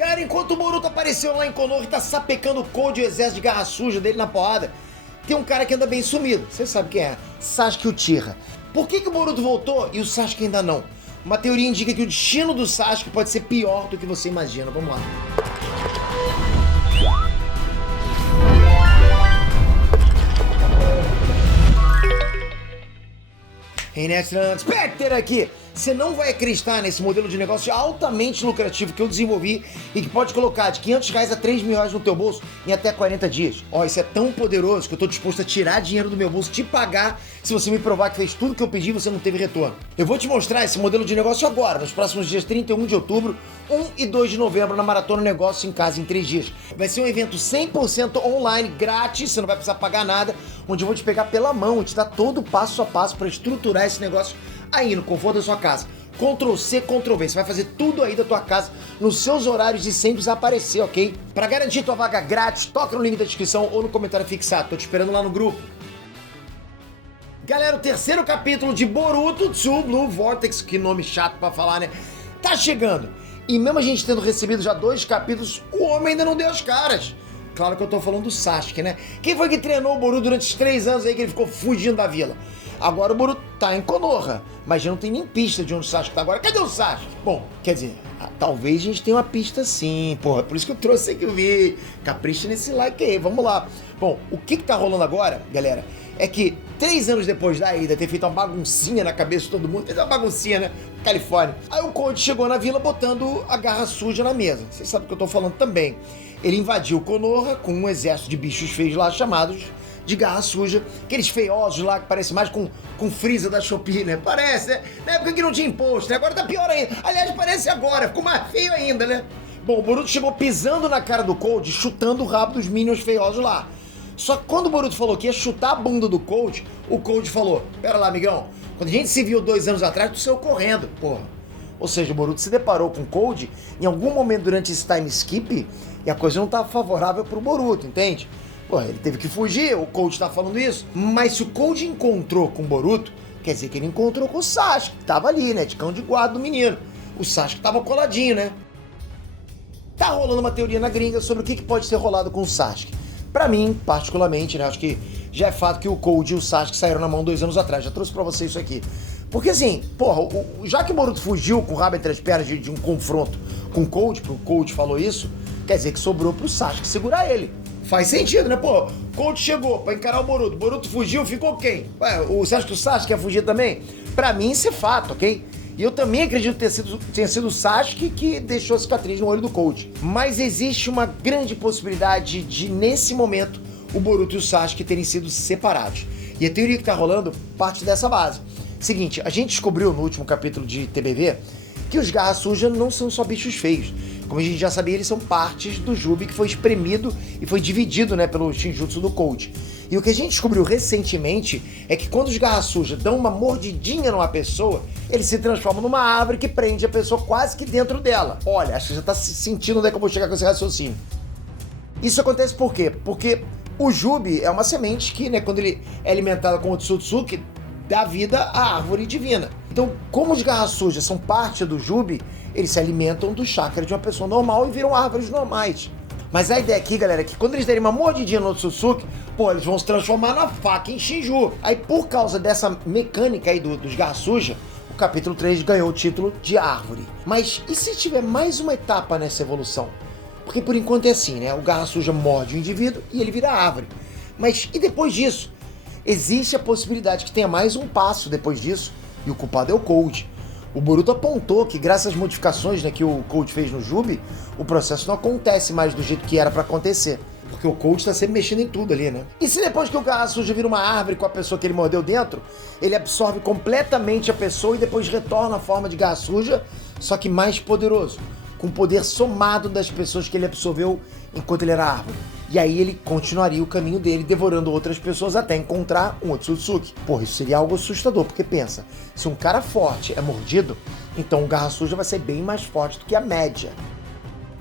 Galera, enquanto o Boruto apareceu lá em Konoha e tá sapecando o Cold e o exército de garra suja dele na porrada, tem um cara que anda bem sumido. Você sabe quem é? Sasuke Uchiha. Por que o Boruto voltou e o Sasuke ainda não? Uma teoria indica que o destino do Sasuke pode ser pior do que você imagina. Vamos lá. Hey, Next Spectre aqui! Você não vai acreditar nesse modelo de negócio altamente lucrativo que eu desenvolvi e que pode colocar de R$500 a R$3.000 no teu bolso em até 40 dias. Ó, isso é tão poderoso que eu tô disposto a tirar dinheiro do meu bolso, te pagar, se você me provar que fez tudo que eu pedi e você não teve retorno. Eu vou te mostrar esse modelo de negócio agora, nos próximos dias 31 de outubro, 1 e 2 de novembro, na Maratona Negócio em Casa em 3 dias. Vai ser um evento 100% online, grátis, você não vai precisar pagar nada, onde eu vou te pegar pela mão e te dar todo o passo a passo para estruturar esse negócio aí no conforto da sua casa. Ctrl C, Ctrl V, você vai fazer tudo aí da tua casa nos seus horários e sem desaparecer, ok? Para garantir tua vaga grátis, toca no link da descrição ou no comentário fixado, tô te esperando lá no grupo. Galera, o terceiro capítulo de Boruto 2 Blue Vortex, que nome chato pra falar, né? Tá chegando. E mesmo a gente tendo recebido já 2 capítulos, o homem ainda não deu as caras. Claro que eu tô falando do Sasuke, né? Quem foi que treinou o Boruto durante os 3 anos aí que ele ficou fugindo da vila? Agora o Boruto tá em Konoha, mas já não tem nem pista de onde o Sasuke tá agora. Cadê o Sasuke? Bom, quer dizer, talvez a gente tenha uma pista sim, porra. Por isso que eu trouxe aqui o vídeo. Capricha nesse like aí, vamos lá. Bom, o que tá rolando agora, galera, é que 3 anos depois da ida ter feito uma baguncinha na cabeça de todo mundo, fez uma baguncinha, né? Califórnia. Aí o Cold chegou na vila botando a garra suja na mesa. Vocês sabem o que eu tô falando também. Ele invadiu Konoha com um exército de bichos feios lá chamados de garra suja, aqueles feiosos lá que parecem mais com Freeza da Shopee, né? Parece, né? Na época que não tinha imposto, né? Agora tá pior ainda. Aliás, parece agora, ficou mais feio ainda, né? Bom, o Boruto chegou pisando na cara do Cold, chutando o rabo dos minions feiosos lá. Só que quando o Boruto falou que ia chutar a bunda do Cold, o Cold falou: pera lá, amigão, quando a gente se viu 2 anos atrás, tu saiu correndo, porra. Ou seja, o Boruto se deparou com o Cold em algum momento durante esse time skip e a coisa não tava favorável pro Boruto, entende? Pô, ele teve que fugir, o Cold tá falando isso. Mas se o Cold encontrou com o Boruto, quer dizer que ele encontrou com o Sasuke, que tava ali, né, de cão de guarda do menino. O Sasuke tava coladinho, né? Tá rolando uma teoria na gringa sobre o que pode ter rolado com o Sasuke. Pra mim, particularmente, né, acho que já é fato que o Cold e o Sasuke saíram na mão 2 anos atrás. Já trouxe pra você isso aqui. Porque assim, porra, já que o Boruto fugiu com o rabo entre as pernas de um confronto com o Cold, porque o Cold falou isso, quer dizer que sobrou pro Sasuke segurar ele. Faz sentido, né, pô? Cold chegou pra encarar o Boruto fugiu, ficou quem? Ué, você acha que o Sasuke ia fugir também? Pra mim isso é fato, ok? E eu também acredito que tenha sido o Sasuke que deixou a cicatriz no olho do Cold. Mas existe uma grande possibilidade de, nesse momento, o Boruto e o Sasuke terem sido separados. E a teoria que tá rolando parte dessa base. Seguinte, a gente descobriu no último capítulo de TBV que os garra suja não são só bichos feios. Como a gente já sabia, eles são partes do Jubi que foi espremido e foi dividido, né, pelo Shinjutsu do Cold. E o que a gente descobriu recentemente é que quando os garra suja dão uma mordidinha numa pessoa, eles se transformam numa árvore que prende a pessoa quase que dentro dela. Olha, acho que já tá sentindo onde é que eu vou chegar com esse raciocínio. Isso acontece por quê? Porque o Jubi é uma semente que, né, quando ele é alimentado com o Otsutsuki, dá vida à árvore divina. Então, como os garra sujas são parte do Jubi, eles se alimentam do chakra de uma pessoa normal e viram árvores normais. Mas a ideia aqui, galera, é que quando eles derem uma mordidinha no Otsutsuki, pô, eles vão se transformar na faca em Shinju. Aí, por causa dessa mecânica aí dos garra suja, o capítulo 3 ganhou o título de árvore. Mas e se tiver mais uma etapa nessa evolução? Porque por enquanto é assim, né? O garra suja morde o indivíduo e ele vira árvore. Mas e depois disso? Existe a possibilidade que tenha mais um passo depois disso, e o culpado é o Cold. O Boruto apontou que graças às modificações, né, que o Cold fez no Jubi, o processo não acontece mais do jeito que era pra acontecer. Porque o Cold tá sempre mexendo em tudo ali, né? E se depois que o garra suja vira uma árvore com a pessoa que ele mordeu dentro, ele absorve completamente a pessoa e depois retorna à forma de garra suja, só que mais poderoso, com o poder somado das pessoas que ele absorveu enquanto ele era árvore. E aí ele continuaria o caminho dele, devorando outras pessoas até encontrar um Otsutsuki. Porra, isso seria algo assustador, porque pensa, se um cara forte é mordido, então o garra suja vai ser bem mais forte do que a média.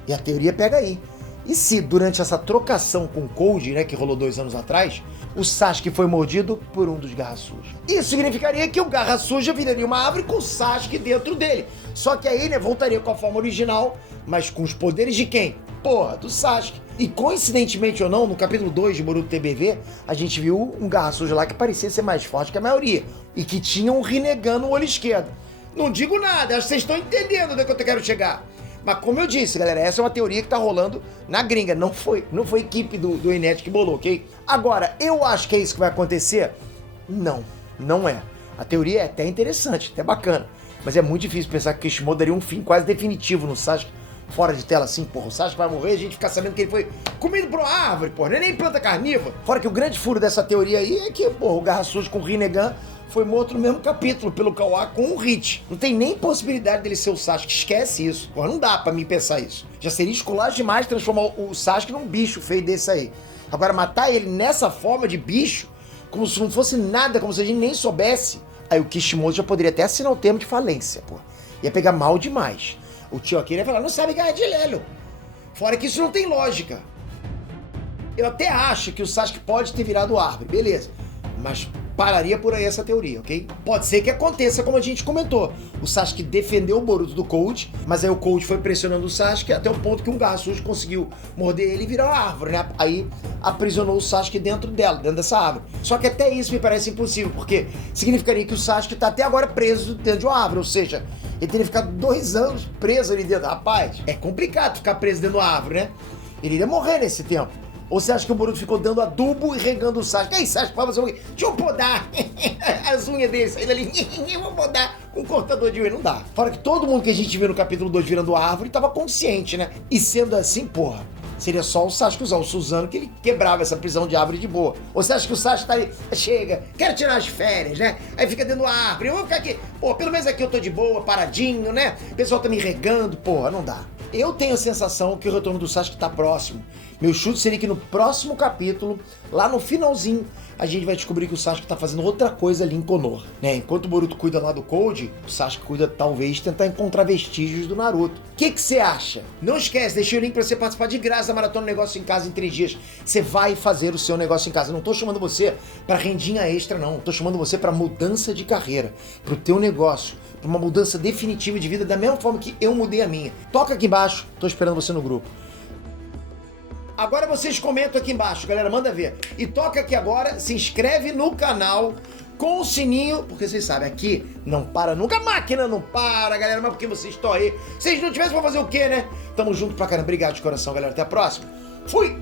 E a teoria pega aí. E se, durante essa trocação com o Cold, né, que rolou 2 anos atrás, o Sasuke foi mordido por um dos Garra Suja? Isso significaria que o Garra Suja viraria uma árvore com o Sasuke dentro dele. Só que aí, né, voltaria com a forma original, mas com os poderes de quem? Porra, do Sasuke. E coincidentemente ou não, no capítulo 2 de Boruto TBV, a gente viu um Garra Suja lá que parecia ser mais forte que a maioria. E que tinha um Rinnegan no olho esquerdo. Não digo nada, acho que vocês estão entendendo onde é que eu quero chegar. Mas como eu disse, galera, essa é uma teoria que tá rolando na gringa. Não foi a equipe do Enet que bolou, ok? Agora, eu acho que é isso que vai acontecer? Não é. A teoria é até interessante, até bacana. Mas é muito difícil pensar que o Kishimoto daria um fim quase definitivo no Sasuke. Fora de tela assim, porra, o Sasuke vai morrer e a gente ficar sabendo que ele foi comido por uma árvore, porra, não é nem planta carnívora. Fora que o grande furo dessa teoria aí é que, porra, o Garra Suja com o Rinnegan foi morto no mesmo capítulo pelo Kawa com o Hit. Não tem nem possibilidade dele ser o Sasuke, esquece isso. Porra, não dá pra mim pensar isso. Já seria esculachos demais transformar o Sasuke num bicho feio desse aí. Agora, matar ele nessa forma de bicho, como se não fosse nada, como se a gente nem soubesse, aí o Kishimoto já poderia até assinar o termo de falência, porra. Ia pegar mal demais. O tio aqui ia falar, não sabe ganhar de Lelo. Fora que isso não tem lógica. Eu até acho que o Sasuke pode ter virado árvore, beleza. Mas pararia por aí essa teoria, ok? Pode ser que aconteça como a gente comentou. O Sasuke defendeu o Boruto do Cold, mas aí o Cold foi pressionando o Sasuke até o ponto que um Garra Suja conseguiu morder ele e virar uma árvore, né? Aí aprisionou o Sasuke dentro dessa árvore. Só que até isso me parece impossível, porque significaria que o Sasuke tá até agora preso dentro de uma árvore, ou seja, ele teria ficado 2 anos preso ali dentro. Rapaz, é complicado ficar preso dentro de uma árvore, né? Ele iria morrer nesse tempo. Ou você acha que o Boruto ficou dando adubo e regando o Sasuke? Ei, Sasuke, vai fazer o quê? Deixa eu podar as unhas dele, saindo ali. Eu vou podar com um cortador de unha. Não dá. Fora que todo mundo que a gente viu no capítulo 2 virando árvore tava consciente, né? E sendo assim, porra, seria só o Sasuke usar o Suzano que ele quebrava essa prisão de árvore de boa. Ou você acha que o Sasuke tá ali, chega, quero tirar as férias, né? Aí fica dentro da árvore, eu vou ficar aqui. Pô, pelo menos aqui eu tô de boa, paradinho, né? O pessoal tá me regando, porra, não dá. Eu tenho a sensação que o retorno do Sasuke tá próximo. Meu chute seria que no próximo capítulo, lá no finalzinho, a gente vai descobrir que o Sasuke tá fazendo outra coisa ali em Konoha, né? Enquanto o Boruto cuida lá do Cold, o Sasuke cuida, talvez, tentar encontrar vestígios do Naruto. O que você acha? Não esquece, deixei o link pra você participar de graça da Maratona Negócio em Casa em 3 dias. Você vai fazer o seu negócio em casa. Eu não tô chamando você pra rendinha extra, não. Tô chamando você pra mudança de carreira, pro teu negócio, pra uma mudança definitiva de vida, da mesma forma que eu mudei a minha. Toca aqui embaixo, tô esperando você no grupo. Agora vocês comentam aqui embaixo, galera, manda ver. E toca aqui agora, se inscreve no canal com o sininho, porque vocês sabem, aqui não para nunca, a máquina não para, galera, mas porque vocês estão aí. Se vocês não tivessem, vão fazer o quê, né? Tamo junto pra caramba, obrigado de coração, galera, até a próxima. Fui!